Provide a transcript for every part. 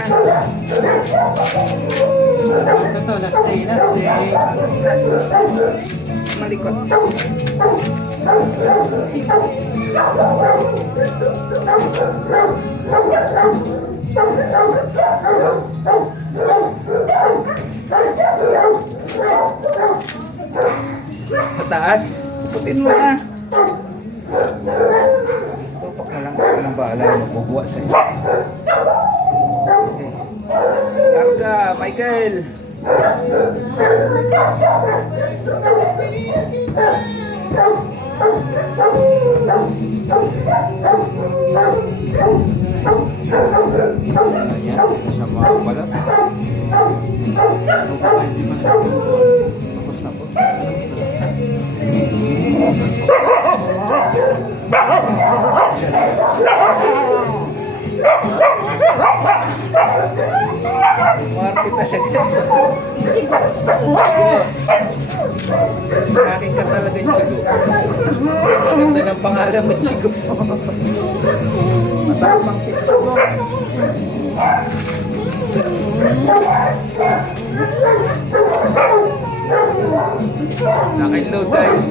Ito, last day na. Malikot. Mataas. Putin mo na. Tutok na lang. Ako nang bahala. Magbubuwa sa iyo. Okay. Larga, Michael. Ayan, sama ko pala. Hindi man. Tapos na po. Marty talaga. Akin ka talaga yung Chigo. Ganda ng pangalan mo, Chigo. Matapang si Chigo. Naka-load guys.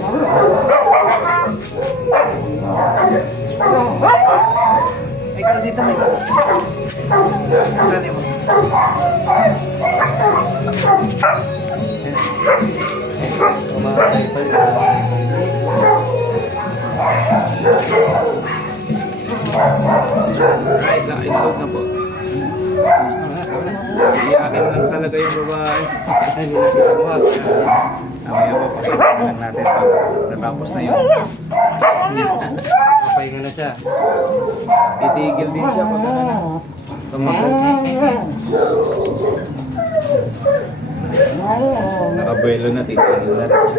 Michael, dito Michael. Saan mo? Kumain pa rin. Right, naka-load na po. Iyakin lang talaga yung babae. Hindi na kita mo. Mamaya po, pagkakas lang natin pag natapos na yun. Papahinga na siya. Titigil din siya pag tumakot. Nakabuelo na, titigil na rin siya.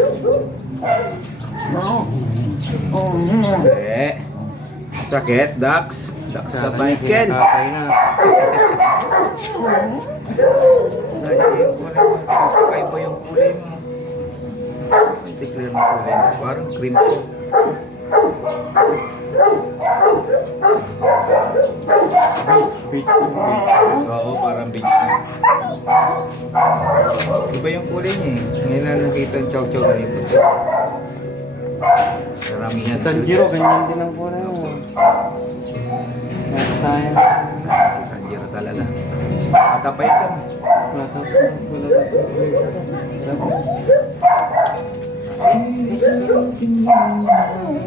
Sakit, Dax. Dax ka, Michael. Kakay na. Sayang yung kulay mo. Kakaiba yung kulay mo. Hindi clear na kulay mo. Parang cream ko. Beach. Oo, parang beach. Iba yung kulay niya eh. Ngayon na nakita yung chow-chow ganito. Karamihan. Sanjiro, ganyan din ang kulay mo. Sayang. Si Sanjiro talaga. Matapait siya.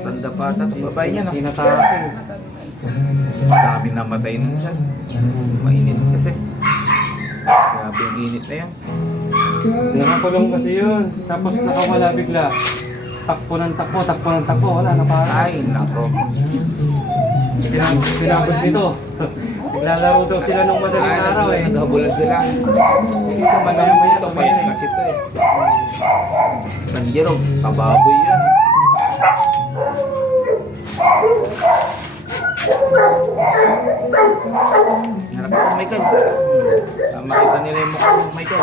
Tanda pata ito babae niya, no? Tinatapin. Dami namatay nun siya. Mainit kasi. Grabe yung init na yan. Nakakulong kasi yun. Tapos nakawala bigla. Takpo ng takpo, takpo ng takpo. Wala, naparang. Ay, nako. Pinabot nito. Naglalaro daw sila nung madaling araw eh. Nagkabulan sila. Ito, maya-maya Ito, payat kasi ito eh. Sanjiro, kababoy yan. Harap ako, Michael. Makita nila yung mukha mo, Michael.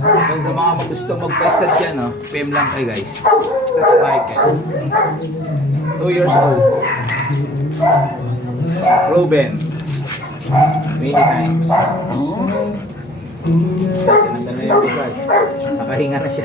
Kung sa mga gusto magpa-stud dyan, no? PM lang kayo, guys. That's Michael. 2 years old. Ruben. Many times. Tinanggal na yung busay. Nakahinga na siya.